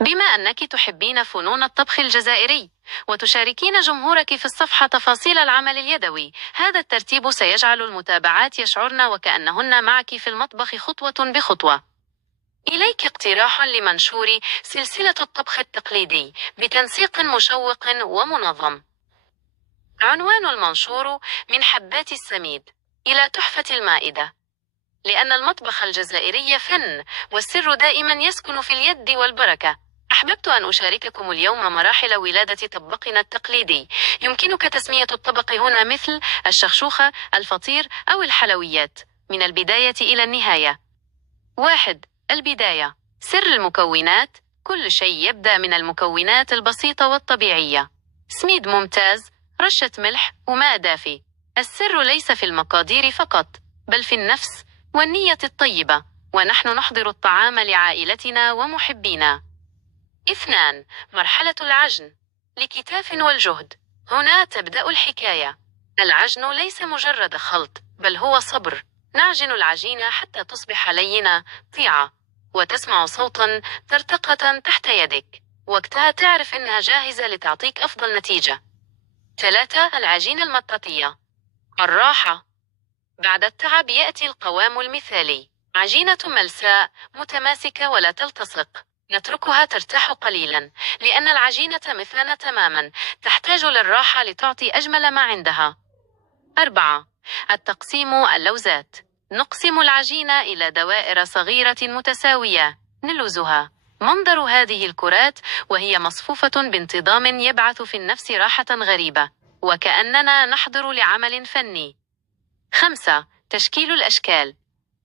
بما أنك تحبين فنون الطبخ الجزائري وتشاركين جمهورك في الصفحة تفاصيل العمل اليدوي، هذا الترتيب سيجعل المتابعات يشعرن وكأنهن معك في المطبخ خطوة بخطوة. إليك اقتراح لمنشور سلسلة الطبخ التقليدي بتنسيق مشوق ومنظم. عنوان المنشور: من حبات السميد إلى تحفة المائدة. لأن المطبخ الجزائري فن، والسر دائما يسكن في اليد والبركة. أحببت أن أشارككم اليوم مراحل ولادة طبقنا التقليدي. يمكنك تسمية الطبق هنا مثل الشخشوخة، الفطير، أو الحلويات، من البداية إلى النهاية. 1. البداية. سر المكونات: كل شيء يبدأ من المكونات البسيطة والطبيعية. سميد ممتاز، رشة ملح وماء دافي. السر ليس في المقادير فقط، بل في النفس والنية الطيبة، ونحن نحضر الطعام لعائلتنا ومحبينا. 2. مرحلة العجن. لكتاف والجهد. هنا تبدأ الحكاية. العجن ليس مجرد خلط، بل هو صبر. نعجن العجينة حتى تصبح لينة طيعة، وتسمع صوتا ترتقة تحت يدك. وقتها تعرف إنها جاهزة لتعطيك أفضل نتيجة. 3. العجينة المطاطية. الراحة. بعد التعب يأتي القوام المثالي. عجينة ملساء متماسكة ولا تلتصق. نتركها ترتاح قليلا، لأن العجينة مثلنا تماما، تحتاج للراحة لتعطي أجمل ما عندها. 4. التقسيم اللوزات. نقسم العجينة إلى دوائر صغيرة متساوية نلوزها. منظر هذه الكرات وهي مصفوفة بانتظام يبعث في النفس راحة غريبة، وكأننا نحضر لعمل فني. 5. تشكيل الأشكال.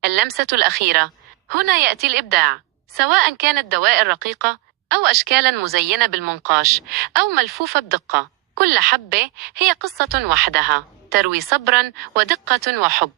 اللمسة الأخيرة. هنا يأتي الإبداع، سواء كانت دوائر رقيقة أو أشكالا مزينة بالمنقاش أو ملفوفة بدقة. كل حبة هي قصة وحدها، تروي صبرا ودقة وحب.